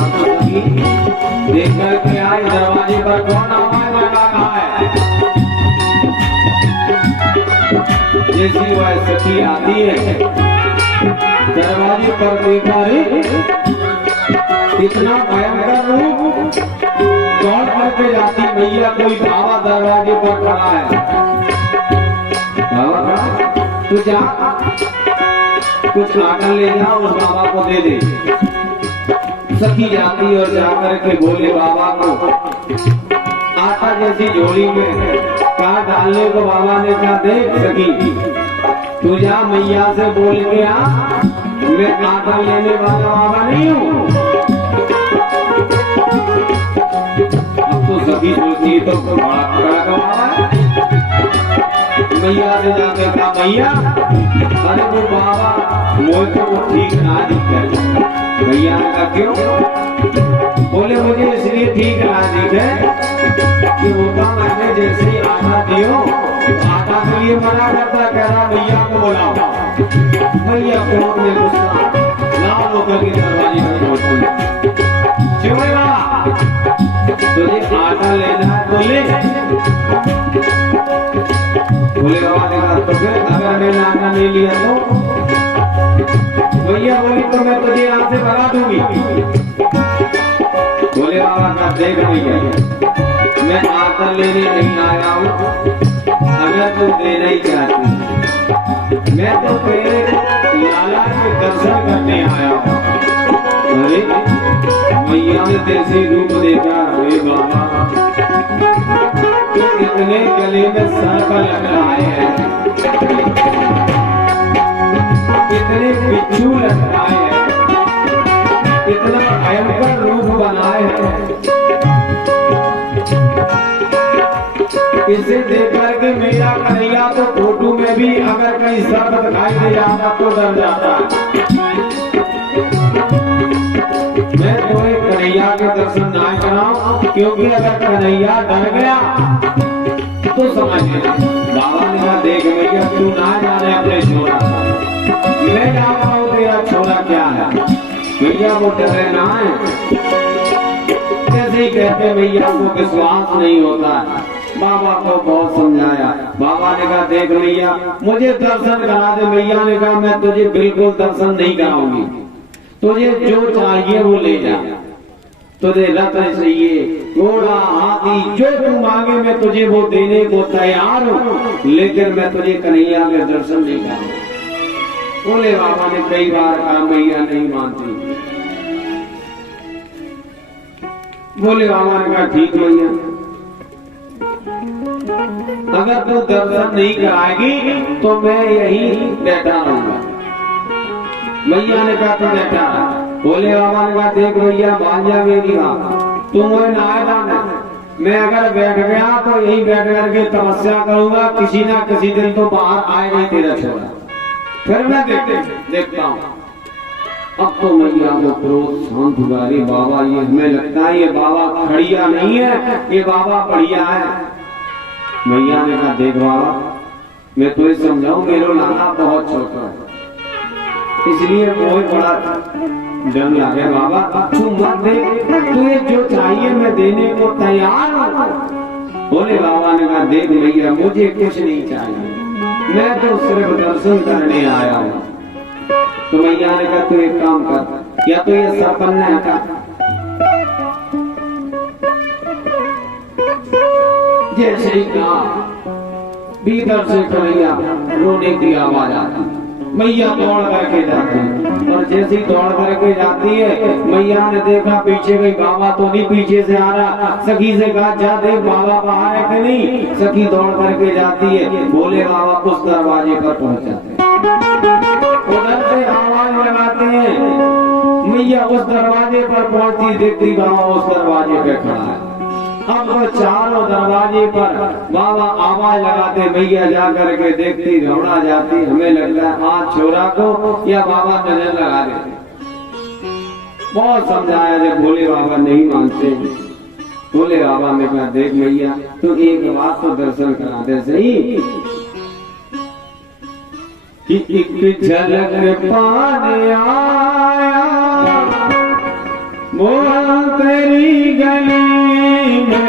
मैया को सखी देख करके आई, दरवाजे पर कौन आवाज लगा रहा है। जैसी वह सखी आती है, दरवाजे पर देखा रे इतना भयंकर रूप, दौड़ करके जाती मैया, कोई बाबा दरवाजे पर खड़ा है। बाबा तू जा कुछ खाकर ले जा, उस बाबा को दे दे। सखी जाती और जाकर के बोले बाबा को, आटा जैसी झोली में काट डालने को बाबा ने कहा, देख सखी तू जा मैया से बोल के आ, मैं आटा लेने वाला बाबा नहीं हूँ। तो सखी सोचती तो बड़ा बड़ा बाबा है। मैया से जाकर कहा, मैया अरे वो बाबा मुझे वो ठीक ना दिखे। भैया ने कहा क्यों? बोले मुझे इसलिए ठीक ना दिखे कि होता मैंने जैसे ही आटा दियो, आटा के लिए मना करता, कह रहा भैया को बुलाओ। भैया को अपने गुस्सा लाल होकर के दरवाजे पर पहुंचती, तुझे आटा लेना है तो ले। बोले बाबा ने कहा तो फिर अगर मैंने आटा नहीं लिया तो? भैया बोली तो मैं तुझे यहाँ से भगा दूंगी। बोले बाबा का देख भैया मैं आटा लेने नहीं आया हूँ, अगर तू देना ही चाहती, मैं तो तेरे लाला के दर्शन करने आया हूँ। अरे मैया ने तेरे रूप देखा, अरे बाबा इतने गले में सर्प लगाए हैं, इतने बिच्छू लगाए हैं, इतना भयंकर रूप बनाए हैं। इसे देख करके मेरा कन्हैया तो फोटो में भी अगर कहीं सर्प दिखाई दे जाता तो डर जाता है। मैं तुम्हें कन्हैया के दर्शन ना कराऊं, क्योंकि अगर कन्हैया डर गया तो समझ गया। बाबा ने कहा देख भैया तू ना जाने अपने छोरा, मैं जानता हूँ तेरा छोरा क्या है। भैया वो डरे ना है, कैसे ही कहते भैया को विश्वास नहीं होता है। बाबा को बहुत समझाया, बाबा ने कहा देख भैया मुझे दर्शन करा दे। भैया ने कहा मैं तुझे बिल्कुल दर्शन नहीं कराऊंगी, तुझे जो चाहिए वो ले जा, तुझे रथ चाहिए, घोड़ा, हाथी, जो तू मांगे मैं तुझे वो देने को तैयार हूँ, लेकिन मैं तुझे कन्हैया के दर्शन नहीं कराऊंगा। बोले बाबा ने कई बार कहा मैया नहीं मानती। बोले बाबा ने कहा ठीक भैया, अगर तू दर्शन नहीं कराएगी तो मैं यही बैठा रहूंगा। मैया ने कहा तू बैठा। बोले बाबा ने कहा देख भैया मान जा मेरी बात, तू मुझे ना आएगा, मैं अगर बैठ गया तो यही बैठ करके तपस्या करूंगा, किसी ना किसी दिन तो बाहर आए नहीं तेरा छोरा, फिर मैं देखता हूँ। अब तो मैया को क्रोध शांत हुआ। अरे बाबा ये हमें लगता है ये बाबा खड़िया नहीं है, ये बाबा बढ़िया है। मैया ने कहा देख बाबा मैं तुझे समझाऊं, मेरा लाना बहुत छोटा है, इसलिए बहुत बड़ा डर लगे। बाबा तू मत देख, तुझे जो चाहिए मैं देने को तैयार हूँ। बोले बाबा ने कहा देख भैया मुझे कुछ नहीं चाहिए, मैं तो सिर्फ दर्शन करने आया हूँ। तो मैया ने कहा तू एक काम कर, या तो ये सपन का जैसे ही कहा भीतर से कन्हैया रोने की आवाज आती, मैया दौड़ करके जाती, और जैसे ही दौड़ करके जाती है मैया ने देखा पीछे कोई बाबा तो नहीं पीछे से आ रहा। सखी से कहा जा देख बाबा बाहर है कि नहीं। सखी दौड़ करके जाती है, बोले बाबा उस दरवाजे पर पहुंच जाते, उधर से आवाज लगाते हैं। मैया उस दरवाजे पर पहुंचती, देखती बाबा उस दरवाजे पे खड़ा है। अब वो चारों दरवाजे पर बाबा आवाज लगाते, मैया जा करके देखती, घबरा जाती। हमें लगता है आज छोरा को या बाबा नजर लगा देते। बहुत समझाया जब भोले बाबा नहीं मानते। भोले बाबा ने कहा देख मैया तू एक बात तो दर्शन करा दे सही, कि एक झलक पाने आया वो तेरी गली में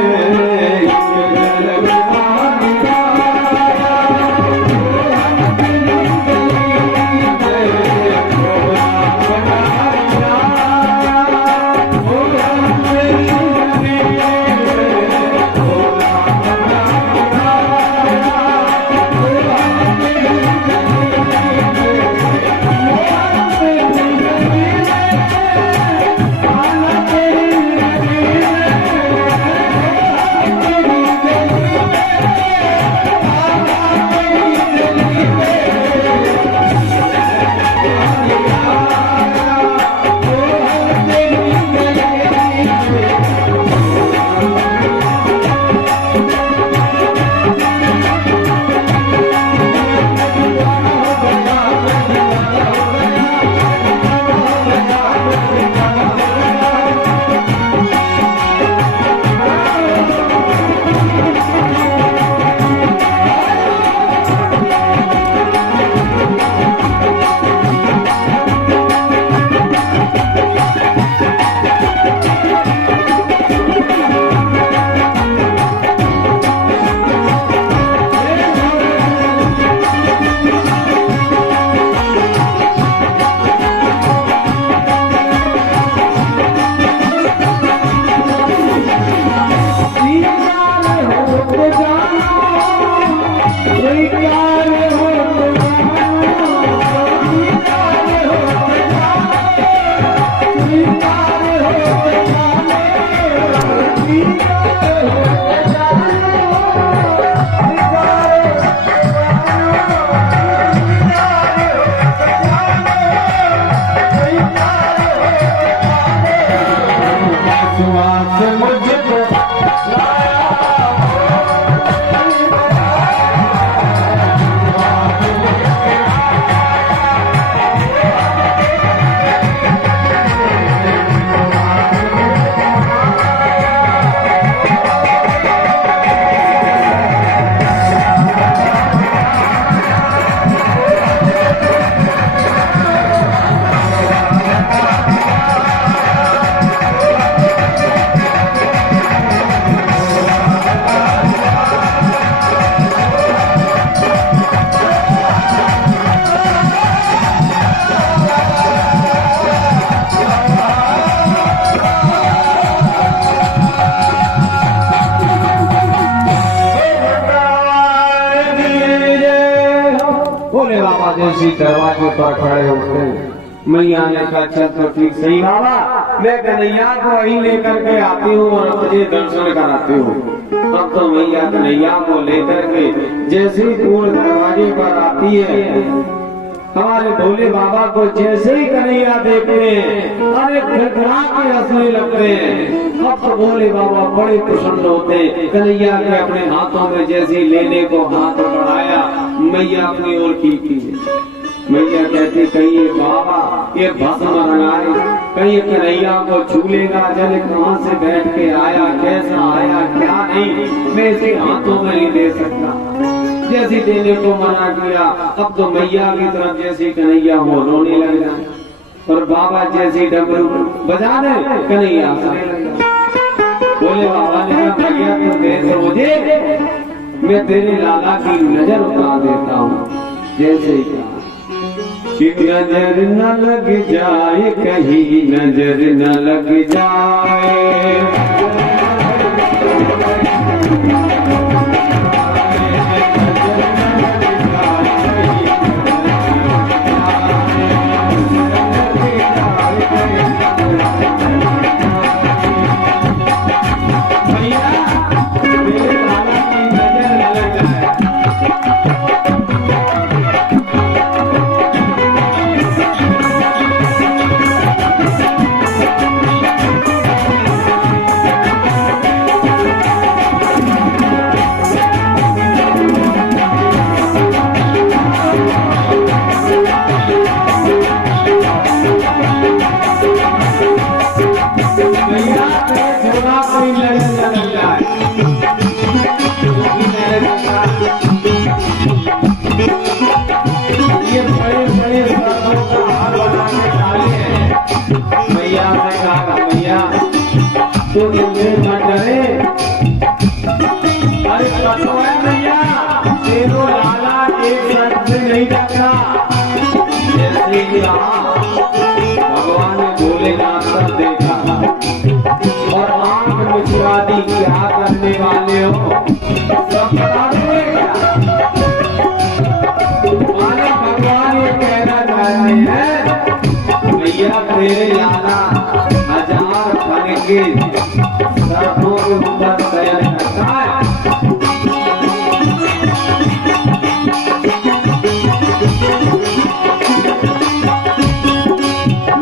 जैसी दरवाजे पर खड़े होते मैया ने कहा चल तो ठीक सही बाबा, मैं कन्हैया को वही लेकर के आती हूँ और तुझे दर्शन कराती हूँ। अब तो मैया कन्हैया को लेकर के जैसे ही दूर दरवाजे पर आती है, हमारे भोले बाबा को जैसे ही कन्हैया देखते हैं अरे खड़खड़ा के हंसने लगते हैं। अब तो भोले बाबा बड़े प्रसन्न होते हैं। कन्हैया के अपने हाथों में जैसे ही लेने को हाथ बढ़ाया, मैया अपनी ओर खींची। मैया कहती कहीं ये बाबा ये भस्म रंगाए, कहीं कन्हैया को छू लेगा, जल कहाँ से बैठ के आया, कैसा आया क्या नहीं, मैं इसे हाथों में नहीं दे सकता। जैसी देने को मना किया, अब तो मैया की तरफ जैसी कन्हैया हो रोने लग जाए और बाबा जैसी डमरू बजा दे कन्हैया हंसने लग जाए। बोले बाबा ने कहा भैया तू दे तो मुझे, मैं तेरे लाला की नजर उतार देता हूँ। जैसे ही कहा कि नजर न लग जाए, कहीं नजर न लग जाए, तो तुझे मत डरे। अरे कतो है भैया, तेरो लाला एक शर्त से नहीं डरता। जैसे कि भगवान ने भोलेनाथ पर देखा और आंख मिचुरा दी, क्या करने वाले हो सब बता दोगे क्या? माने भगवान ये कहना चाहते हैं, भैया तेरे लाला 1000 फन के सर्पों के ऊपर शयन करता है।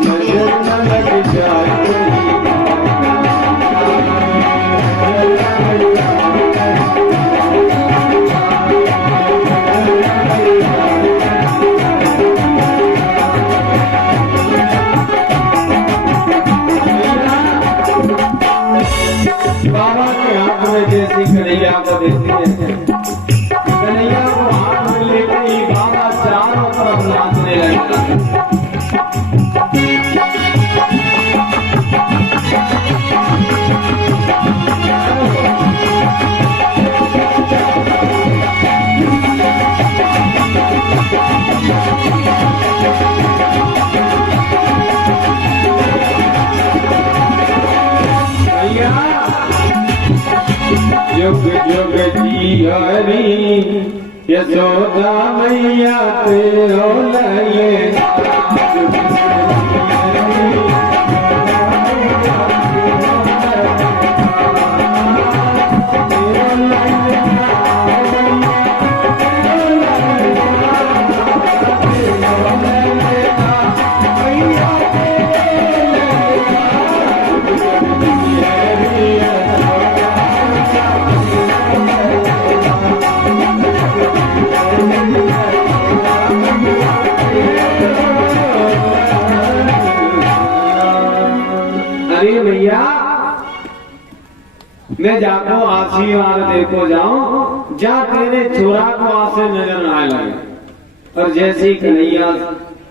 नजर न लग जाए बाबा के हाथ में जैसी कन्हैया को देखती है, कन्हैया को हाथ में लेकर ही बाबा चारों तरफ नाचने लगता है। युग युग जी हरी यशोदा मैया तेरो लले भैया मैं जाको आशीर्वाद देखो जाऊं, जा तेरे छोरा को आंख से नजर आए लगे। और जैसे ही कन्हैया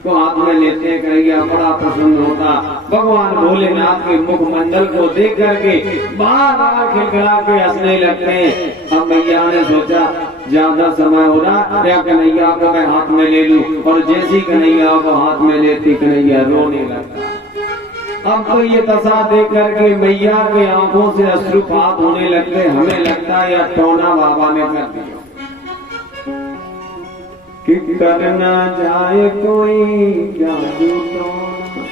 को हाथ में लेते कन्हैया बड़ा प्रसन्न होता, भगवान भोलेनाथ के मुखमंडल को देख करके बार खिलखिला के हंसने लगते हैं। अब मैया ने सोचा ज्यादा समय हो रहा, या कन्हैया को मैं हाथ में ले लूं, और जैसी कन्हैया को हाथ में लेती कन्हैया रोने लगता। अब तो ये दशा देख करके मैया के आंखों से अश्रुपात होने लगते। हमें लगता है यह टोना बाबा ने कर दिया कि करना चाहे कोई जादू टोना,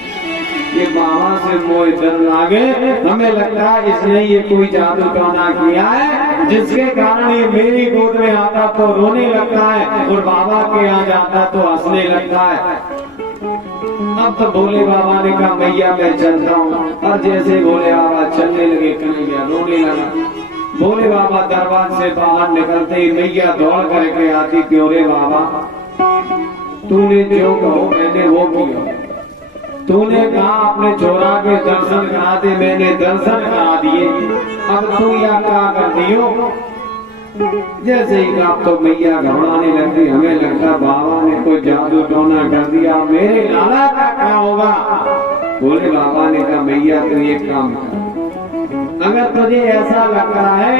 ये बाबा से मोह डर लागे। हमें लगता है इसने ये कोई जादू टोना किया है, जिसके कारण ये मेरी गोद में आता तो रोने लगता है और बाबा के यहाँ जाता तो हंसने लगता है। अब तो भोले बाबा ने कहा मैया मैं चलता हूँ। और जैसे भोले बाबा चलने लगे कन्हैया रोने लगा। भोले बाबा दरबार से बाहर निकलते ही मैया दौड़ करके आती, क्यों रे बाबा, तूने जो कहो मैंने वो किया। तूने कहा अपने छोरा के दर्शन करा दे, मैंने दर्शन करा दिए, अब तू या क्या कर दियो। जैसे ही कहा तो मैया घबराने लगती। हमें लगता बाबा ने कोई जादू टोना कर दिया, मेरे लाला का क्या होगा। भोले बाबा ने कहा मैया तू एक काम कर, अगर तुझे ऐसा लगता है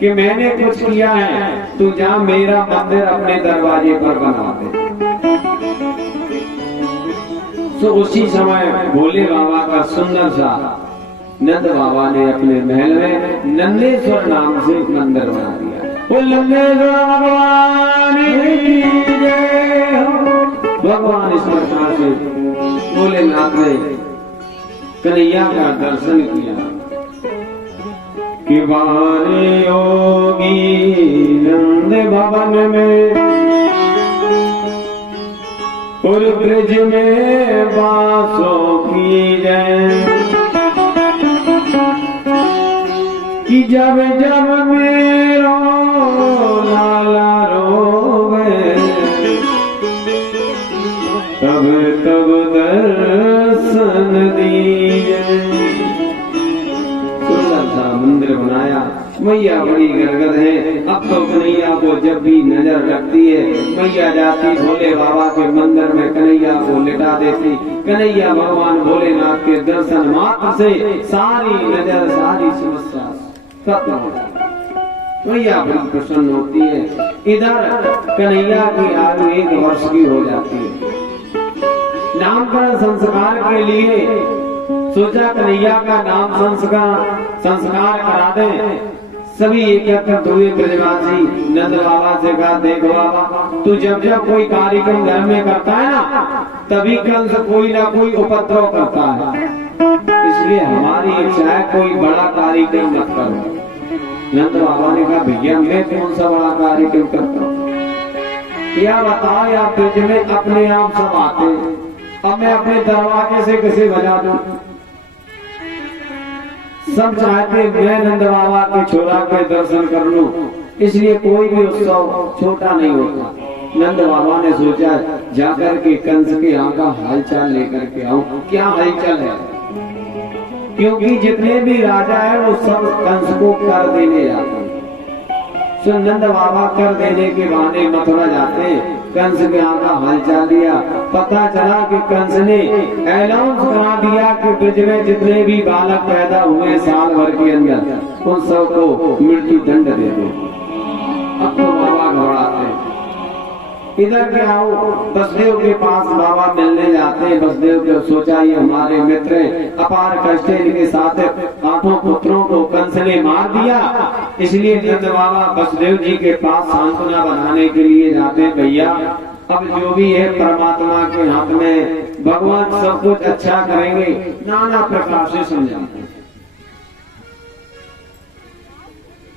कि मैंने कुछ किया है, तू जा मेरा मंदिर अपने दरवाजे पर बना दे। तो उसी समय भोले बाबा का सुंदर सा नंद बाबा ने अपने महल में नंदेश्वर नाम से मंदिर बना दिया। वो नंदेश्वर भगवान की जय हो। भगवान इस प्रकार से भोलेनाथ ने कन्हैया का दर्शन किया कि बारे योगी नंद भवन में और ब्रज में बासों की जय, कि जब जब मेरो लाला रोवे तब तब दर्शन दीजिए। सुंदर सा मंदिर बनाया। मैया बड़ी गदगद है। अब तो कन्हैया को जब भी नजर रखती है, मैया जाती भोले बाबा के मंदिर में कन्हैया को लिटा देती। कन्हैया भगवान भोलेनाथ के दर्शन मात्र से सारी नजर विश्वास खत्म हो जाता है। मैया बड़ी प्रसन्न होती है। इधर कन्हैया की आयु 1 वर्ष की हो जाती है। नामकरण संस्कार के लिए सोचा कन्हैया का नाम संस्कार करा दे। सभी एकत्र हुए ब्रजवासी। नंद बाबा से कहा, देखो बाबा, तू जब जब कोई कार्यक्रम घर में करता है ना, तभी कंस कोई ना कोई उपद्रव करता है, इसलिए हमारी इच्छा है कोई बड़ा कार्यक्रम मत करो। नंद बाबा ने कहा, भैया मैं कौन सा बड़ा कार्यक्रम करता हूँ, या बताओ, या ब्रज में अपने आप सब आते हैं, अब मैं अपने दरवाजे से कैसे बजा दूं? सब चाहते मैं नंद बाबा के छोरा के दर्शन कर लूं, इसलिए कोई भी उत्सव छोटा नहीं होता। नंद बाबा ने सोचा जाकर के कंस के यहाँ का हालचाल लेकर के आऊं, क्या हालचाल है, क्योंकि जितने भी राजा है वो सब कंस को कर देने जाते हैं। तो नंद बाबा कर देने के बहाने मथुरा जाते, कंस के यहाँ का हालचाल दिया। पता चला कि कंस ने अनाउंस करा दिया कि ब्रज में जितने भी बालक पैदा हुए साल भर के अंदर, उन सबको मृत्यु दंड दे दो। अब तो बाबा घबराते हैं। इधर के आओ, बसदेव के पास बाबा मिलने जाते हैं। बसदेव को सोचा ये हमारे मित्र अपार कष्ट, इनके साथ 8 पुत्रों को कंस ने मार दिया, इसलिए नंद बाबा बसदेव जी के पास सांत्वना बनाने के लिए जाते। भैया अब जो भी है परमात्मा के हाथ में, भगवान सब कुछ अच्छा करेंगे, नाना प्रकार से समझाते हैं।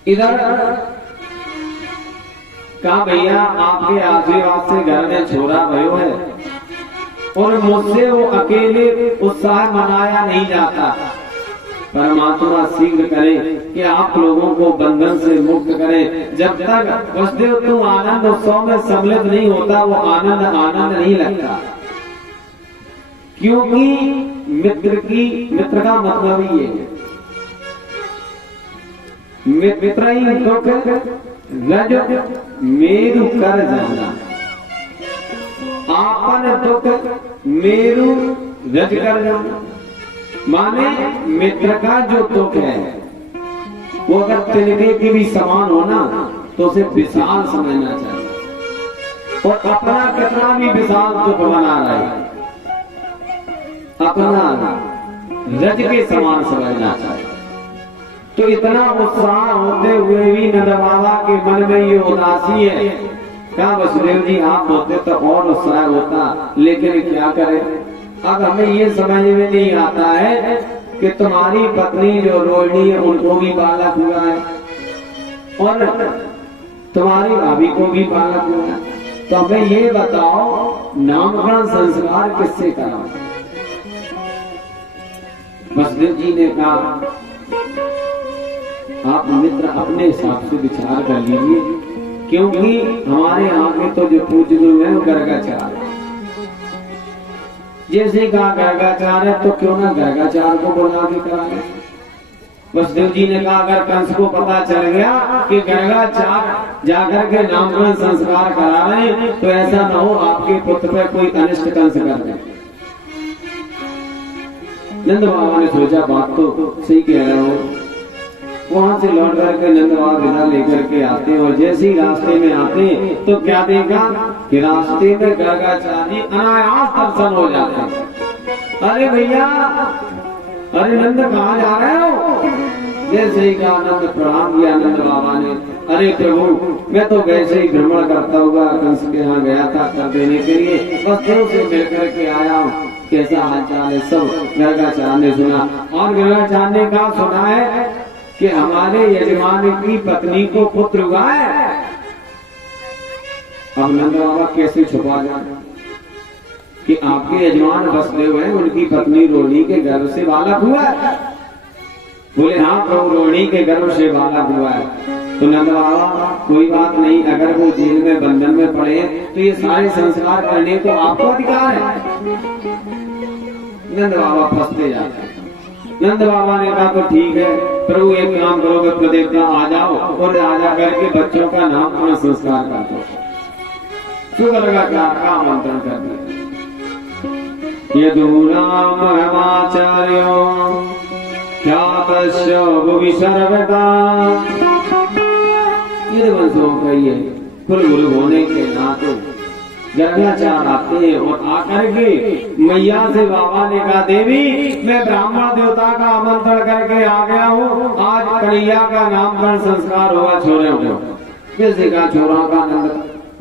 इधर कहा, भैया आपके आशीर्वाद से घर में छोरा भयो है और मुझसे वो अकेले उत्साह मनाया नहीं जाता। परमात्मा शीघ्र करे कि आप लोगों को बंधन से मुक्त करे। जब तक वसुदेव तुम आनंद उत्सव में सम्मिलित नहीं होता, वो आनंद नहीं लगता, क्योंकि मित्र का मतलब ही है, मित्र ही दुख रज मेरु कर जाना, आपन दुख मेरु रज कर जाना। माने मित्र का जो दुख है वो अगर तिनके की भी समान हो ना, तो उसे विशाल समझना चाहिए, और अपना कितना भी विशाल दुख बना रहा है, अपना रज के समान समझना चाहिए। तो इतना उत्साह होते हुए भी नंद बाबा के मन में ये उदासी है। क्या वसुदेव जी आप होते तो और उत्साह होता, लेकिन क्या करें, अब हमें ये समझ में नहीं आता है कि तुम्हारी पत्नी जो रोहिणी है उनको भी बालक हुआ है और तुम्हारी भाभी को भी बालक हुआ है, तो हमें ये बताओ नामकरण संस्कार किससे करा? वसुदेव जी ने कहा, आप मित्र अपने हिसाब से विचार कर लीजिए, क्योंकि हमारे यहाँ के तो जो पूज्य गुरु है वो गर्गाचार्य, जैसे कहा गर्गाचार्य तो क्यों ना गर्गाचार्य को बुला के कराए। वसुदेव जी ने कहा, अगर कंस को पता चल गया कि गर्गाचार्य जाकर के नामकरण संस्कार करा रहे हैं, तो ऐसा न हो आपके पुत्र पर कोई अनिष्ट कंस कर दे। नंद बाबा ने सोचा बात तो सही कह रहे हो। वहां से लौट करके नंद बाबा विदा लेकर के आते हैं, और जैसे ही रास्ते में आते तो क्या देखा कि रास्ते में गर्गाचार्य अनायास दर्शन हो जाते हैं। अरे भैया, अरे नंद कहाँ जा रहे हो? जैसे ही कहा नंद प्रणाम किया नंद बाबा ने, अरे प्रभु मैं तो वैसे ही भ्रमण करता हुआ कंस के यहाँ गया था कर देने के लिए, बस देव से मिल करके आया हूँ, कैसा हालचाल है? सब गर्गाचार्य ने सुना, और गर्गाचार्य ने कहा सुना है कि हमारे यजमान की पत्नी को पुत्र हुआ है। अब नंद बाबा कैसे छुपा जाए कि आपके यजमान वसुदेव हैं, उनकी पत्नी रोहिणी के गर्भ से बालक हुआ है? बोले हाँ प्रभु, रोहिणी के गर्भ से बालक हुआ है। तो नंद बाबा कोई बात नहीं, अगर वो जेल में बंधन में पड़े तो ये सारे संस्कार करने को आपको अधिकार है। नंद बाबा फंसते जाते हैं। नंद बाबा ने कहा तो ठीक है प्रभु, एक काम करोगे प्रदेवता आ जाओ और आजा करके बच्चों का नामकरण संस्कार कर दो। शुक्र का आमंत्रण कर दिया। यदु राम रमाचार्यो ख्यातस्य भुवि सर्वदा। ये वंशों कहिए कुल गुरु होने के नाते गर्गाचार आते हैं और आकर के मैया से बाबा ने कहा, देवी मैं ब्राह्मण देवता का आमंत्रण करके आ गया हूँ, आज कन्हैया का नामकरण संस्कार होगा छोरों को। किसी का छोरों का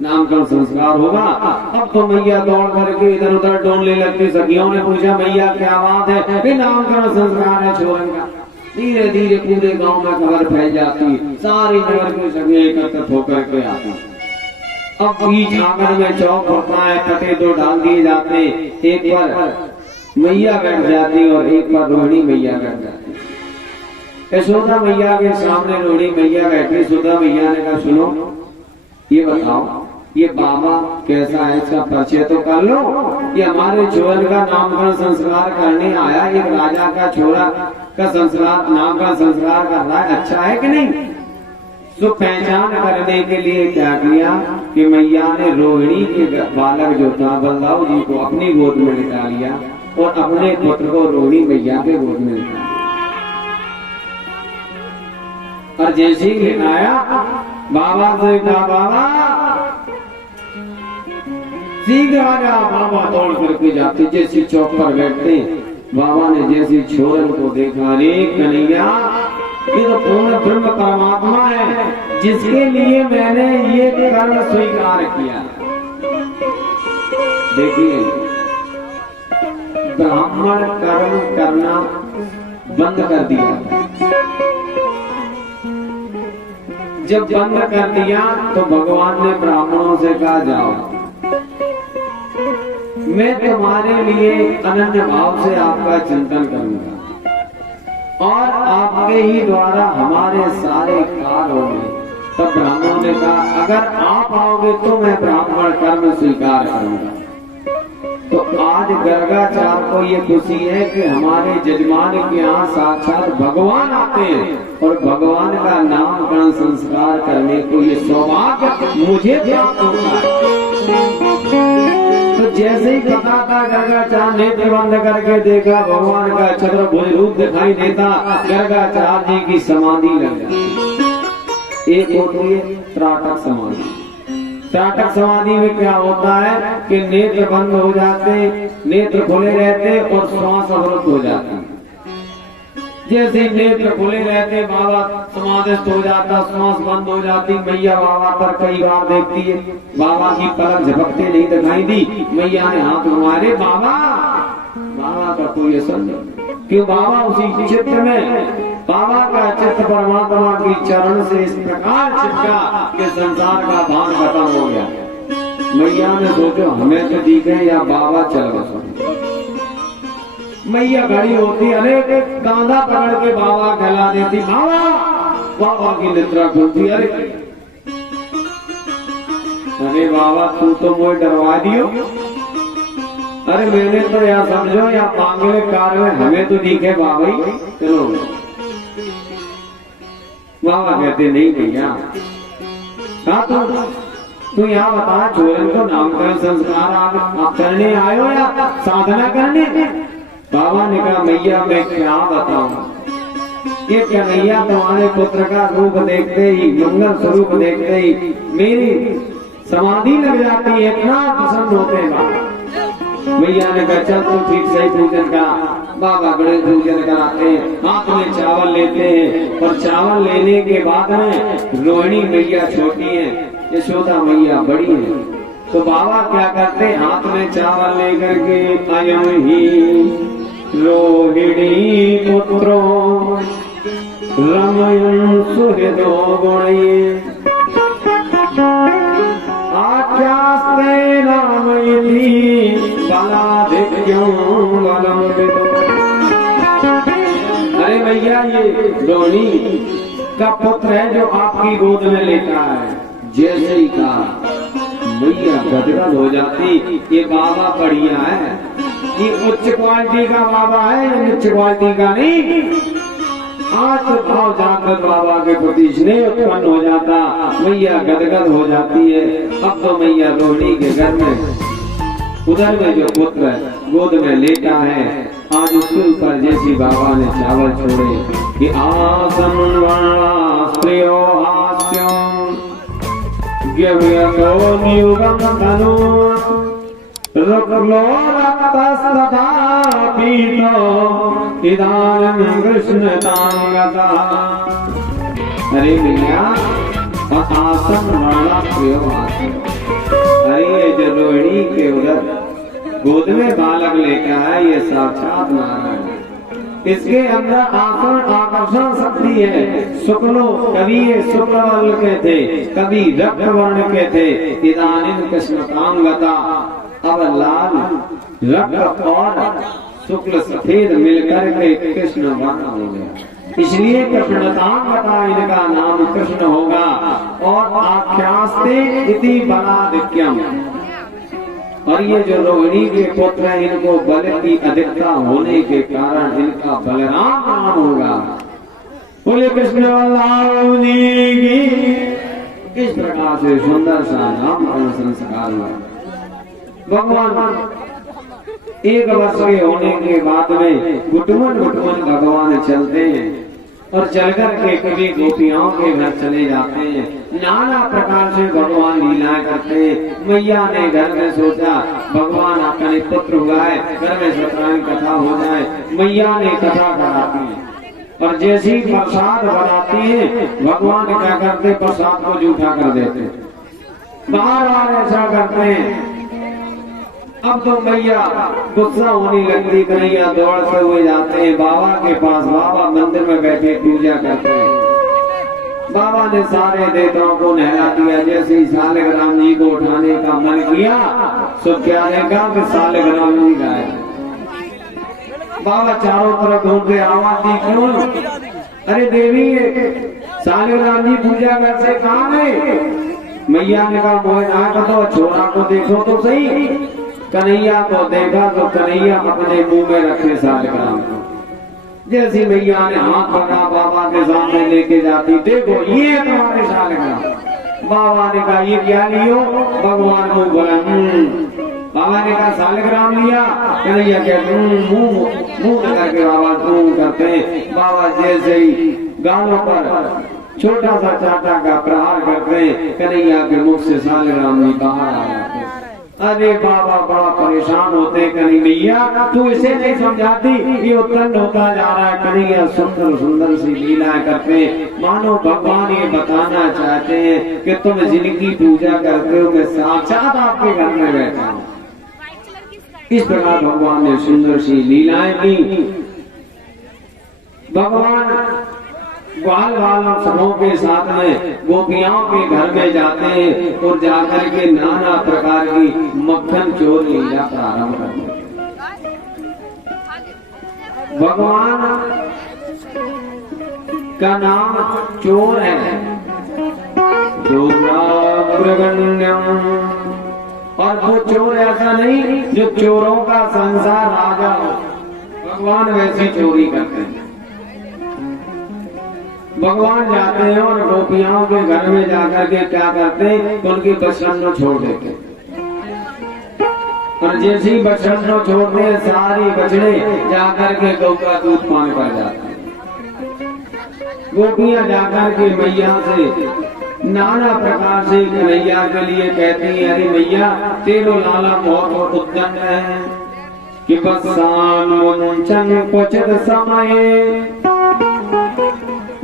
नामकरण संस्कार होगा। अब तो मैया दौड़ करके इधर उधर डोलने लगती। सखियों ने पूछा, मैया क्या बात है? नामकरण संस्कार है छोरों का। धीरे धीरे पूरे गांव में खबर फैल जाती, सारी नगर के सभी एकत्रित होकर के आती। अब बीच आंगन में चौक होता है, पटे दो डाल दिए जाते, एक पर मैया बैठ जाती और एक पर रोहिणी मैया बैठ जाती। यशोदा मैया के सामने रोहिणी मैया बैठी। यशोदा मैया ने कहा, सुनो ये बताओ ये बाबा कैसा है, इसका परिचय तो कर लो। ये हमारे छोरन का नामकरण संस्कार करने आया, एक राजा का छोरा का संस्कार नामकरण संस्कार कर रहा है, अच्छा है कि नहीं? तो पहचान करने के लिए क्या किया कि मैया ने रोहिणी के बालक जो था बलदाऊ जी को अपनी गोद में लिटा लिया और अपने पुत्र को रोहिणी मैया के गोद में लिटा लिया। और जैसे ही लिटाया बाबा से कहा, बाबा शीघ्र आ जा। बाबा दौड़ करके जाते, जैसे चौक पर बैठते बाबा ने जैसे छोरन को देखा, रे कन्हैया ये तो पूर्ण ब्रह्म परमात्मा है जिसके लिए मैंने ये कर्म स्वीकार किया। देखिए ब्राह्मण कर्म करना बंद कर दिया। जब बंद कर दिया तो भगवान ने ब्राह्मणों से कहा, जाओ मैं तुम्हारे लिए अनन्य भाव से आपका चिंतन करूंगा और आपके ही द्वारा हमारे सारे कार्य होंगे। तब ब्राह्मणों ने कहा, अगर आप आओगे तो मैं ब्राह्मण कर्म स्वीकार करूंगा। तो आज गर्गाचार को ये खुशी है कि हमारे जजमान के यहाँ साक्षात भगवान आते हैं और भगवान का नामकरण संस्कार करने को ये सौभाग्य मुझे प्राप्त होता है। तो जैसे ही पता था गर्गाचार नेत्र बंद करके देखा, भगवान का चतुर्भुज रूप दिखाई देता, गर्गाचार जी की समाधि लग जाती। एक होती है त्राटक समाधि। त्राटक समाधि में क्या होता है कि नेत्र बंद हो जाते, नेत्र खुले रहते और श्वास अवरुद्ध हो जाती। जैसे नेत्र खुले रहते बाबा समाधिस्थ हो जाता, श्वास बंद हो जाती। मैया बाबा पर कई बार देखती है, बाबा की पलक झपकते नहीं दिखाई दी। मैया ने हाथ घुमाए, बाबा बाबा का कोई असर नहीं, क्यों? बाबा उसी चित्र में, बाबा का चित्र परमात्मा की चरण से इस प्रकार चिपका कि संसार का भान खत्म हो गया। मैया ने सोचो हमें तो दिखे या बाबा चल बसो। मैया खड़ी होती, अरे कांधा पकड़ के बाबा कहला देती, बाबा बाबा की निद्रा खुलती। अरे बाबा तू तो मुझे डरवा दियो। अरे मैंने तो या समझो या पागल कार में हमें तो दिखे बाबा ही, चलो। बाबा कहते नहीं भैया, हाँ तू यहाँ बता छोरन को नामकरण संस्कार आप करने आयो या साधना करने? बाबा ने कहा, मैया मैं क्या बताऊं, ये कन्हैया तुम्हारे पुत्र का रूप देखते ही, मंगल स्वरूप देखते ही मेरी समाधि लग जाती है, इतना पसंद होते हैं बाबा। मैया ने कहा, चल तू ठीक सही पूजन का। बाबा बड़े पूजन कराते हैं, हाथ में चावल लेते हैं और चावल लेने के बाद में रोहिणी मैया छोटी है, यशोदा मैया बड़ी है। तो बाबा क्या करते, हाथ में चावल लेकर के अयं ही रोहिणी पुत्रो रमयन् सुहृदो गुणैः आख्यास्ते नामयति बलाधिक्यं बलं विदुः। अरे भैया ये रोहिणी का पुत्र है जो आपकी गोद में लेटा है। जैसे ही कहा मैया गदगद हो जाती, ये बाबा बढ़िया है, ये उच्च क्वालिटी का बाबा है, नीच क्वालिटी का नहीं। आज तो भाव जागृत बाबा के प्रति स्नेह उत्पन्न हो जाता, मैया गदगद हो जाती है। अब तो मैया रोहिणी के घर में उधर में जो पुत्र गोद में लेटा है आज उसके ऊपर जैसी बाबा ने चावल छोड़े कि आसम वर्णास्त्रियो हास्यम ज्ञव्यतो नियुगम तनु रुक्लो रक्तस्तथा पीतो इदानीं कृष्ण तांगता। अरे भैया आसम वर्णास्त्रियो हास्यम, अरे ये जो रोहिणी के उधर गोद में बालक लेकर है ये साक्षात नारायण है। इसके अंदर आकर्षण शक्ति है। शुक्लो कभी ये शुक्ल वर्ण के थे, कभी रक्त वर्ण के थे। इदानीं कृष्णतांगता, अब लाल रक्त और शुक्ल सफेद मिलकर के कृष्ण वर्ण हो गया, इसलिए कृष्णतांगता इनका नाम कृष्ण होगा। और आख्यास्ते इति बलादिक्यम, और ये जो रोहिणी के पुत्र हैं इनको बल की अधिकता होने के कारण इनका बलराम नाम होगा। बोले कृष्ण बलराम जी की। इस प्रकार से सुंदर सा नामकरण संस्कार हुआ। भगवान 1 वर्ष के होने के बाद में गुटमन भगवान चलते हैं और चलकर के कभी गोपियाओं के घर चले जाते हैं। नाना प्रकार से भगवान लीलाएं करते हैं। मैया ने घर में सोचा भगवान आपका पुत्र हुआ है, घर में सत्यनारायण कथा हो जाए। मैया ने कथा कराती है और जैसी प्रसाद बनाती है भगवान क्या करते, प्रसाद को जूठा कर देते, बार बार ऐसा करते हैं। अब तो मैया गुस्सा होने लगती, कन्हैया दौड़ते हुए जाते हैं बाबा के पास। बाबा मंदिर में बैठे पूजा करते हैं। बाबा ने सारे देवताओं को नहला दिया। जैसे ही सालिग्राम जी को उठाने का मन किया तो क्या देखा कि सालिग्राम जी गायब। बाबा चारों तरफ ढूंढते, आवाज दी क्यों? अरे देवी सालिग्राम जी पूजा घर से कहाँ गए? मैया ने कहा मोह ना तो छोरा को देखो तो सही। कन्हैया को देखा तो कन्हैया अपने मुंह में रखे सालिग्राम को। जैसी मैया ने हाथ पकड़ा बाबा के सामने लेके जाती, देखो ये तुम्हारे सालिग्राम। बाबा ने कहा ये क्या लियो? भगवान मुंह बोला बाबा ने कहा सालिग्राम लिया। कन्हैया क्या मुंह करके बाबा करते। बाबा जैसे ही गालों पर छोटा सा चाटा का प्रहार करते, कन्हैया के मुख से सालिग्राम बाहर आ जाते। अरे बाबा बड़ा परेशान होते, कन्हैया तू इसे नहीं समझाती, ये उत्पन्न होता जा रहा है। कन्हैया सुंदर सुंदर सी लीलाएं करते, मानो भगवान ये बताना चाहते हैं कि तुम जिनकी पूजा करते हो मैं साक्षात आपके घर में बैठा हूँ। इस प्रकार भगवान ने सुंदर सी लीलाएं की। भगवान ग्वाल वालों समूह के साथ में गोपियाओं के घर में जाते हैं और जाकर के नाना प्रकार की मक्खन चोर लीला प्रारंभ करते हैं। भगवान का नाम चोर है, चोराग्रगण्यम। और वो चोर ऐसा नहीं जो चोरों का संसार राजा हो, भगवान वैसी चोरी करते हैं। भगवान जाते हैं और गोपियाओं के घर में जाकर के क्या करते हैं, उनकी बछड़न छोड़ देते। और जैसे ही बछड़न छोड़ते हैं सारी बछड़े जाकर के गौ का दूध पान कर जाते हैं। गोपियां जाकर के मैया से नाना प्रकार से कन्हैया के लिए कहती है, अरे मैया तेरो लाला बहुत उद्दंड है कि बसान मुंचन क्वचित समय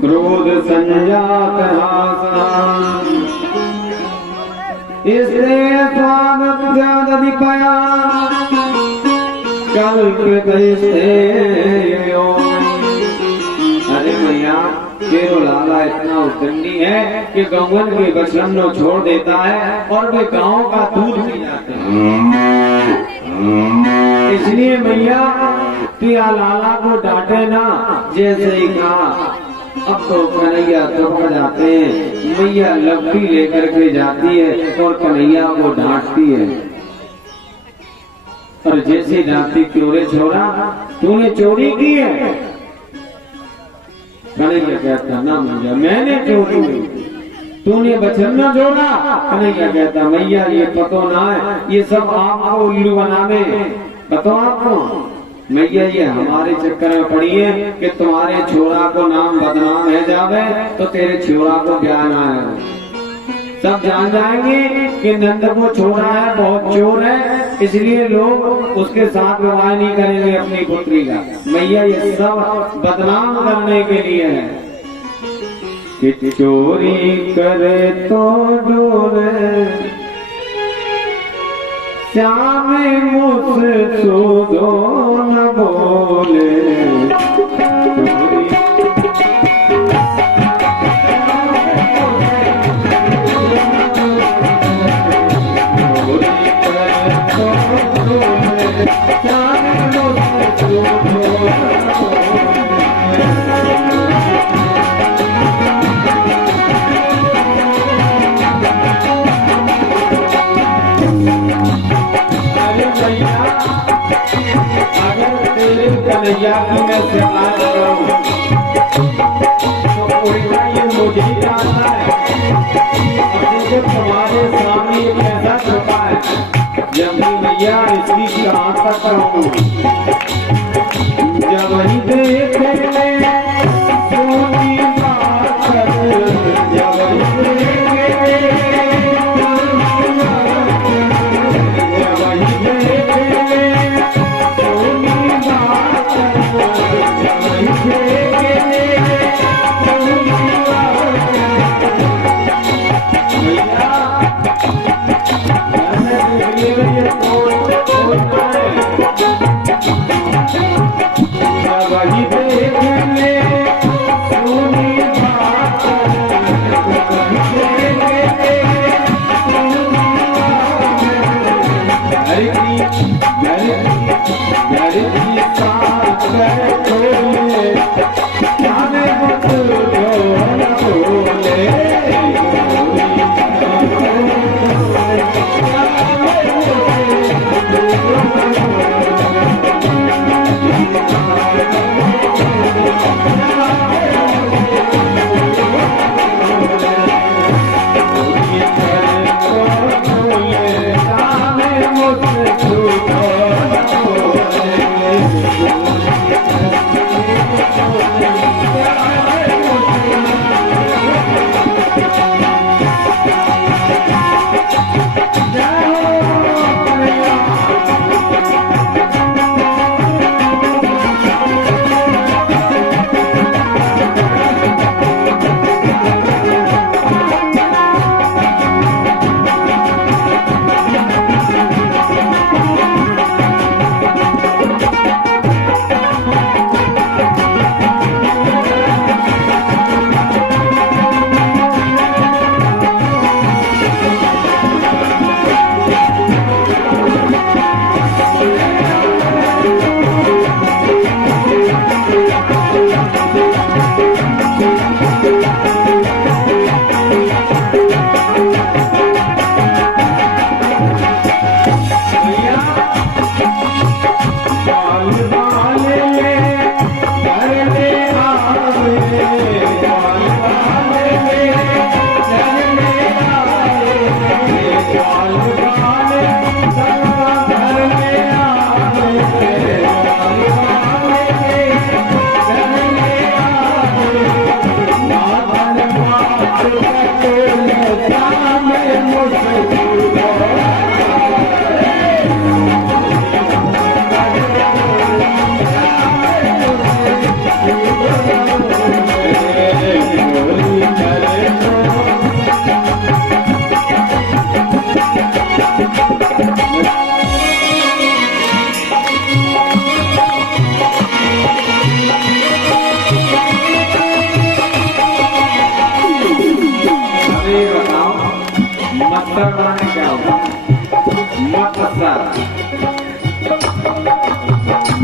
क्रोध संजात हासन। इसलिए स्वागत्यादिपया कल्पितैस्ते। अरे मैया तेरो लाला इतना उद्दंडी है कि गौवन के बछड़न छोड़ देता है और वे गांव का दूध पी जाते हैं। इसलिए मैया पिया लाला को डांटे ना। जैसे ही कहा अब तो कन्हैया थक जाते हैं। मैया लकड़ी लेकर के जाती है और कन्हैया को डांटती है। और जैसे डांटती, क्यों रे छोरा तूने चोरी की है? कन्हैया कहता ना मैया मैंने चोरी की, तूने बछड़ा जोड़ा। कन्हैया कहता मैया ये पतो ना है, ये सब आपको उल्लू बनाने, बताओ आपको मैया ये हमारे चक्कर में पड़ी है कि तुम्हारे छोरा को नाम बदनाम है जावे तो तेरे छोरा को ज्ञान आए। सब जान जाएंगे कि नंद को छोरा है बहुत चोर है, इसलिए लोग उसके साथ विवाह नहीं करेंगे अपनी पुत्री का। मैया ये सब बदनाम करने के लिए है कि चोरी करे तो डोरे श्याम मुझसे सूदो न बोले। कन्हैया की मैं शिकायत करूं तो उल्टा ये मुझे ही आता है। जब तुम्हारे सामने एक ऐसा छुपा है, जब भी मैया इसकी कहां तक कहूं, जब ही देखे सोनी बात कर, जब ही देखे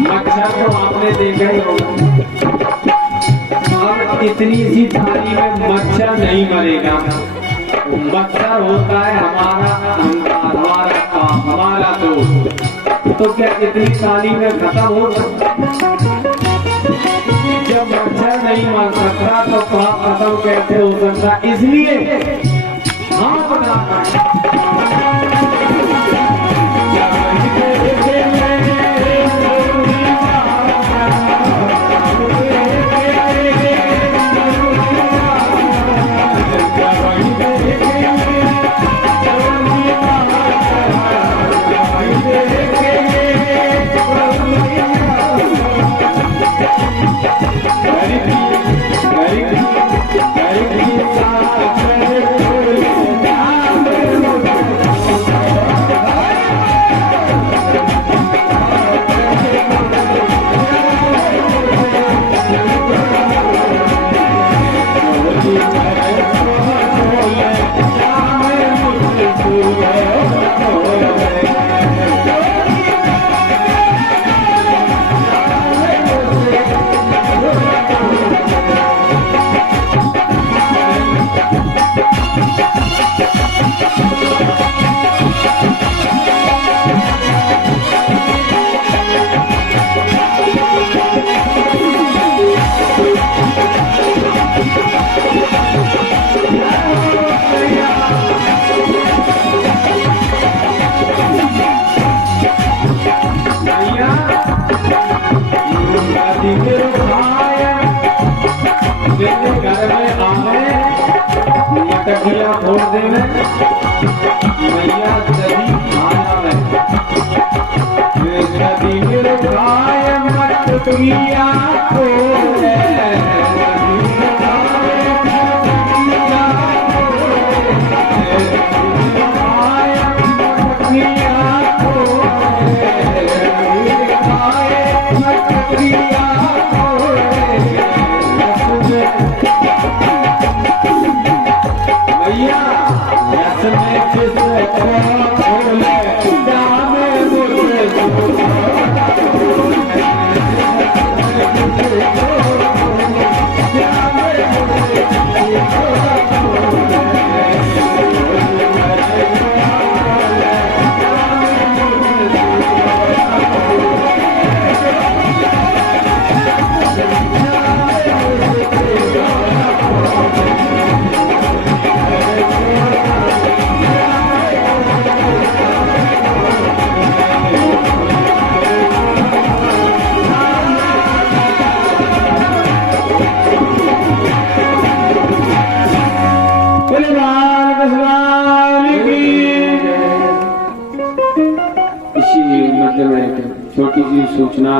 मच्छर तो आपने देखा ही होगा। अब इतनी सी थाली में मच्छर नहीं मरेगा। मच्छर होता है हमारा अहंकार, हमारा तो क्या इतनी थाली में खत्म हो सकता? जब मच्छर नहीं मर सकता तो खत्म कैसे हो सकता? इसलिए हाँ बता मेरे घर में आवे मटकिया फोड़ देवे मैया जदी आया में जदी मेरे गाय मटकिया फोड़े छोटी सी सूचना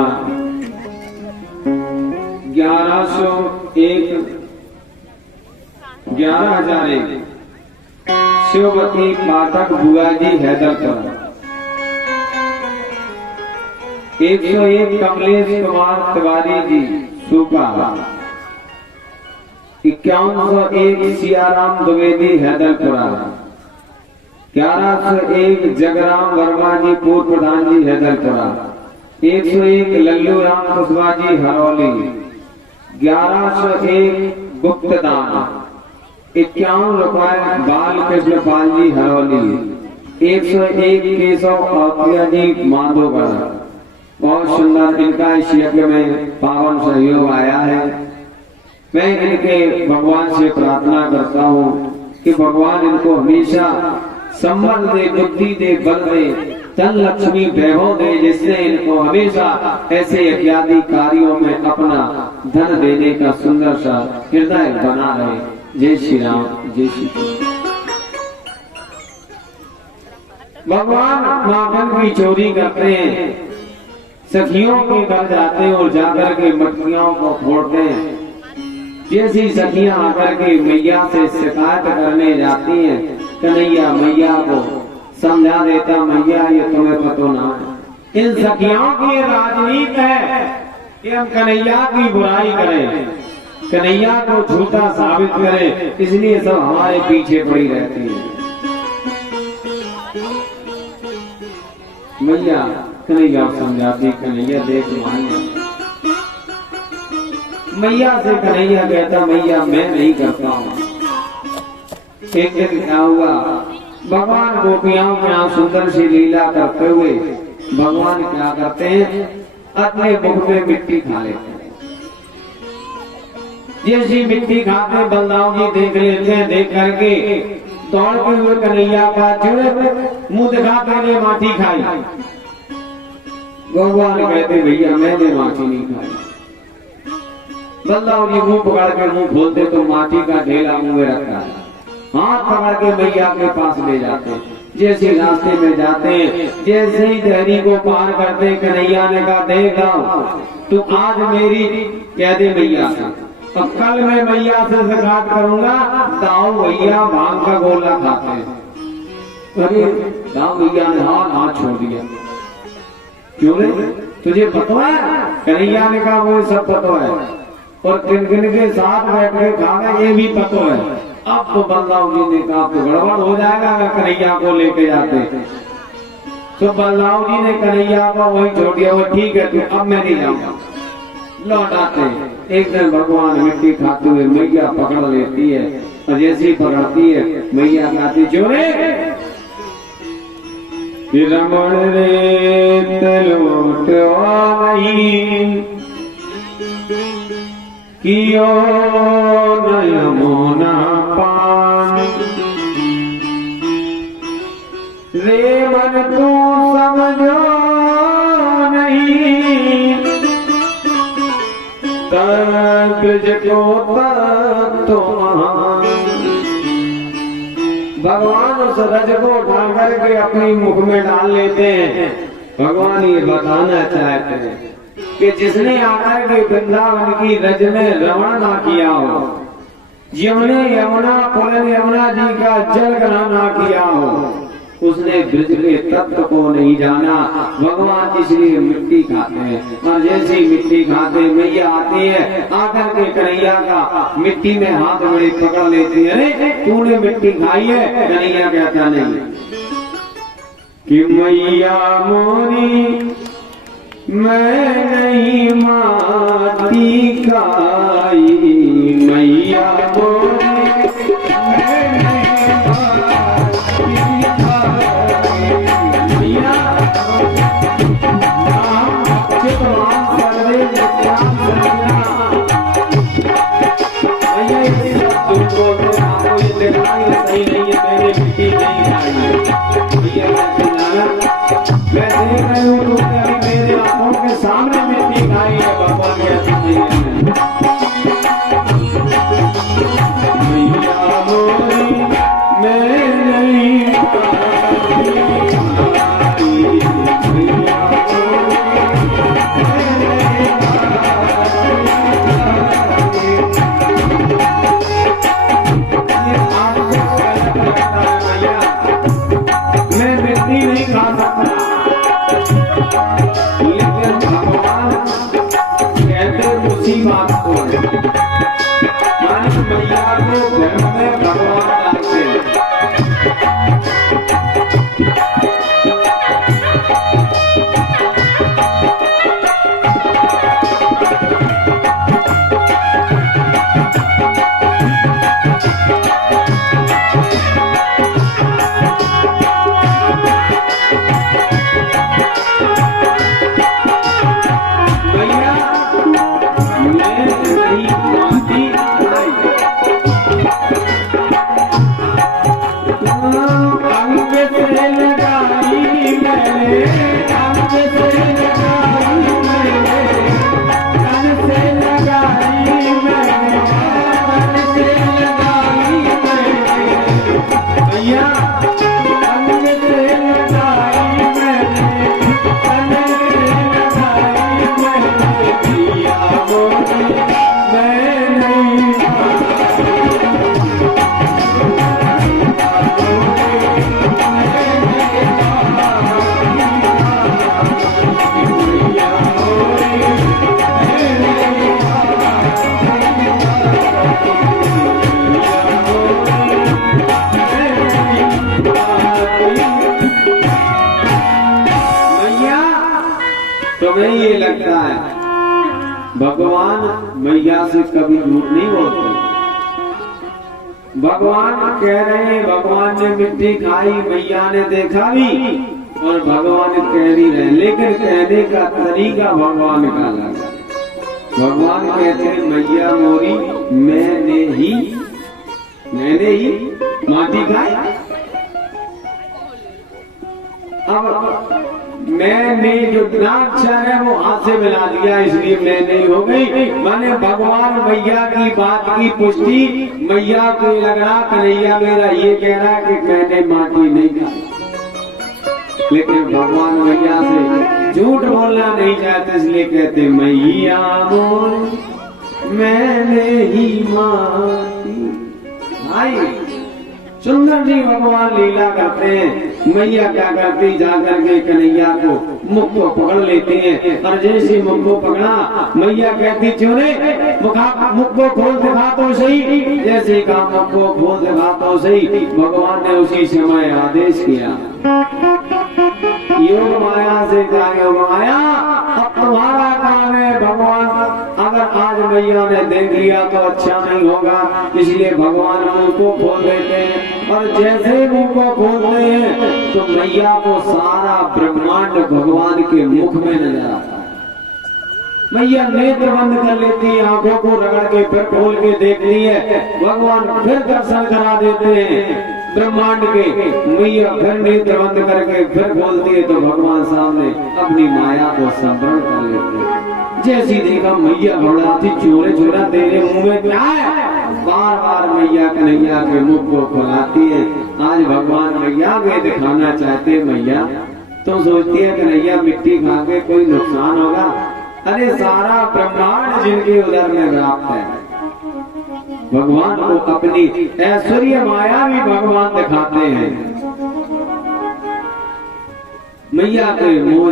11,001 शिववती पाठक बुआ जी हैदरपुर 101 कमलेश कुमार तिवारी जी सूपा 5101 सियाराम द्विवेदी हैदरपुरा 1101 जगराम वर्मा जी पूर्व प्रधान जी हैदरपुरा 101 लल्लू राम कुशवाहा जी हरौली 1101 गुप्तदान 51 रुपए बाल कृष्ण पाल जी हरौली 101 केशव औतिया जी माधोगढ़। बहुत सुंदर इनका इस यज्ञ में पावन सहयोग आया है। मैं इनके भगवान से प्रार्थना करता हूँ कि भगवान इनको हमेशा संबल दे, बुद्धि दे, बल दे, धन लक्ष्मी वैभव दे, जिससे इनको हमेशा ऐसे यज्ञादि कार्यों में अपना धन देने का सुंदर सा हृदय बना रहे। जय श्री राम, जय श्री कृष्ण। भगवान माखन की चोरी करते हैं, सखियों के घर जाते हैं और जाकर के मटकियों को फोड़ते हैं। जैसी सखियां आकर के मैया से शिकायत करने जाती हैं, कन्हैया मैया को समझा देता, मैया ये तुम्हें पता ना है। इन सखियों की राजनीति है कि हम कन्हैया की बुराई करें, कन्हैया को झूठा साबित करें, इसलिए सब हमारे पीछे पड़ी रहती है। मैया कन्हैया समझाती, कन्हैया देख मान। मैया से कन्हैया कहता, मैया मैं नहीं करता हूँ। एक दिन क्या हुआ, भगवान गोपियों के यहाँ सुंदर सी लीला करते हुए भगवान क्या करते हैं, अपने मुख में मिट्टी खा लेते हैं। जैसी मिट्टी खाते बलदाव जी देख लेते हैं, देख करके दौड़ते हुए कन्हैया का जुड़े मुंह दिखाते ने माटी खाई। भगवान कहते, भैया मैंने माटी नहीं खाई। बलदाव जी मुंह पकड़ के मुंह खोलते तो माटी का ढेला मुंह में रखा है। हाथ पकड़ के मैया के पास ले जाते, जैसे रास्ते में जाते हैं, जैसे ही दहरी को पार करते, कन्हैया ने कहा, देख तू आज मेरी कह दे मैया से, अब कल मैं मैया से शिकायत करूंगा, दाऊ भैया भांग का गोला खाते हैं। अरे दाऊ भैया ने हाथ छोड़ दिया। क्यों रे, तुझे पता है? कन्हैया ने कहा, वो सब पता है, और किन किन के साथ बैठ के खाना ये भी पता है। अब तो बलदाव जी ने कहा, तो गड़बड़ हो जाएगा अगर कन्हैया को लेके जाते। तो बलदाव जी ने कन्हैया को वही छोड़ दिया, वो ठीक है तू अब मैं नहीं जाऊंगा। लौट आते, एक दिन भगवान मिट्टी खाते हुए मैया पकड़ लेती है, और जैसी पकड़ती है मैया कहती, जोरे रमण रे तलोटवा नहीं कियो नयमोना पान रे मन तू समझो नहीं, तब ब्रज को तत्व महान। भगवान उस रज को उठा करके अपनी मुख में डाल लेते हैं। भगवान ये बताना चाहते हैं कि जिसने आकर के वृंदावन की रज में रमण ना किया हो, जिसने यमुना पुलन यमुना जी का जल ग्रहण ना किया हो, उसने ब्रज के तत्व को नहीं जाना। भगवान इसलिए मिट्टी खाते हैं, और जैसी मिट्टी खाते मैया आती है, आकर के कन्हैया का मिट्टी में हाथ बड़े पकड़ लेती है, अरे तूने मिट्टी खाई है? कन्हैया कहता नहीं कि मैया मोरी मैं नहीं माटी खाई, मैया मोरी सामने मिट्टी खाई है। भगवान मैया मोरी मैं नहीं मैं मिट्टी नहीं खा सकता, लेकिन भगवान कहते उसी बात को मानी मैया को घर में भगवान लाते हैं। तुम्हें ये लगता है भगवान मैया से कभी झूठ नहीं बोलते। भगवान कह रहे हैं, भगवान ने मिट्टी खाई, मैया ने देखा भी, और भगवान कह भी रहे, लेकिन कहने का तरीका भगवान का अलग है। भगवान कहते हैं मैया मोरी मैंने ही माटी खाई। अब मैंने जो अक्षर है वो हाथ से मिला दिया, इसलिए मैं नहीं हो गई। मैंने भगवान मैया की बात की पुष्टि मैया को लग रहा, कन्हैया मेरा ये कह रहा कि मैंने माटी नहीं खाई, लेकिन भगवान मैया से झूठ बोलना नहीं चाहते, इसलिए कहते मैया मोर मैंने ही माटी खाई। सुंदर जी भगवान लीला करते हैं। मैया क्या करती, जाकर के कन्हैया को मुख को पकड़ लेते हैं, और जैसे मुख को पकड़ा मैया कहती चोरे मुख को खोल दिखा तो सही। जैसे कहा मुख को खोल दिखा तो सही, भगवान ने उसी समय आदेश किया, योग माया से क्या योग माया, अब तुम्हारा काम है। भगवान अगर आज मैया ने देख लिया तो अच्छा नहीं होगा, इसलिए भगवान मुंह को खोल देते हैं, और जैसे मुंह को खोलते हैं तो मैया को सारा ब्रह्मांड भगवान के मुख में नजर आता है। मैया नेत्र बंद कर लेती है, आंखों को रगड़ के फिर खोल के देखती है, भगवान फिर दर्शन करा देते हैं। ब्रह्मांड के मैया फिर नेत्र बंद करके फिर खोलती है तो भगवान सामने अपनी माया को संवरण कर लेते हैं। जैसी देखा मैया घबराती, चोरे चोरा तेरे मुंह में क्या है? बार बार मैया कन्हैया के मुख को खुलाती है। आज भगवान मैया के दिखाना चाहते मैया, तो सोचती है कन्हैया मिट्टी खा के कोई नुकसान होगा? अरे सारा ब्रह्मांड जिनके उदर में व्याप्त है, भगवान को अपनी ऐश्वर्य माया भी भगवान दिखाते हैं। मैया के मोह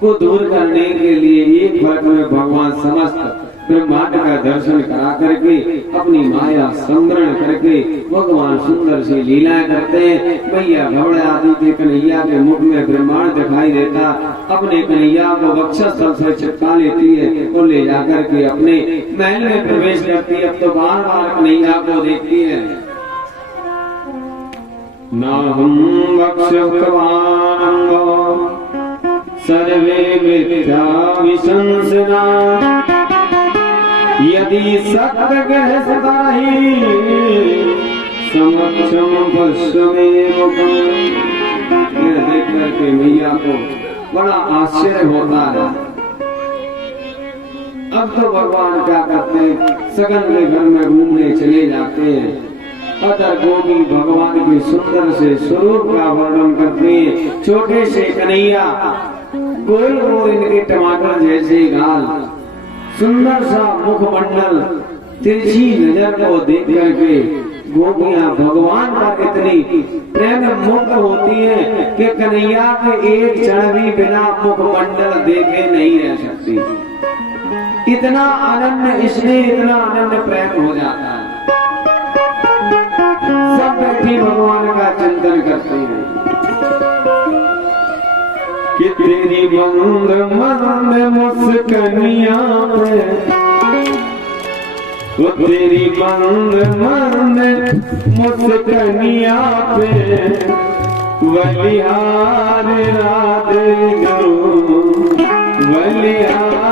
को दूर करने के लिए एक वर्ग में भगवान समस्त ब्रह्मांड का दर्शन करा करके अपनी माया संवरण करके भगवान सुंदर से लीलाएं करते हैं। मैया घबराती थी, कन्हैया के मुख में ब्रह्मांड दिखाई देता, अपने कन्हैया को वक्षस्थल से चिपका लेती है और ले जाकर के अपने महल में प्रवेश करती है। अब तो बार बार कन्हैया को देखती है। ना हम वक्षवानंगो सर्वे मिथ्या विशंसना, यदि सत्य गहसता ही समक्षम पश्चिमे मुखम। यह देख करके मैया को बड़ा आश्चर्य होता है। अब तो भगवान क्या करते हैं, सगन के घर में घूमने चले जाते हैं। अतः गोपी भगवान के सुंदर से स्वरूप का वर्णन करते हैं। छोटे से कन्हैया, गोल गोल इनके टमाटर जैसे गाल, सुंदर सा मुखमंडल, तिरछी नजर को देख करके गोपियां भगवान पर इतनी प्रेम मुक्त होती हैं कि कन्हैया के एक क्षण भी बिना मुखमंडल देखे नहीं रह सकती। इतना आनंद, इसलिए इतना आनंद प्रेम हो जाता है। सब व्यक्ति भगवान का चिंतन करते हैं कि तेरी बंद मंद मुस्कनिया पे, वो तेरी बंद मंद मुस्कनिया पे बलिहार राधे जो बलिहार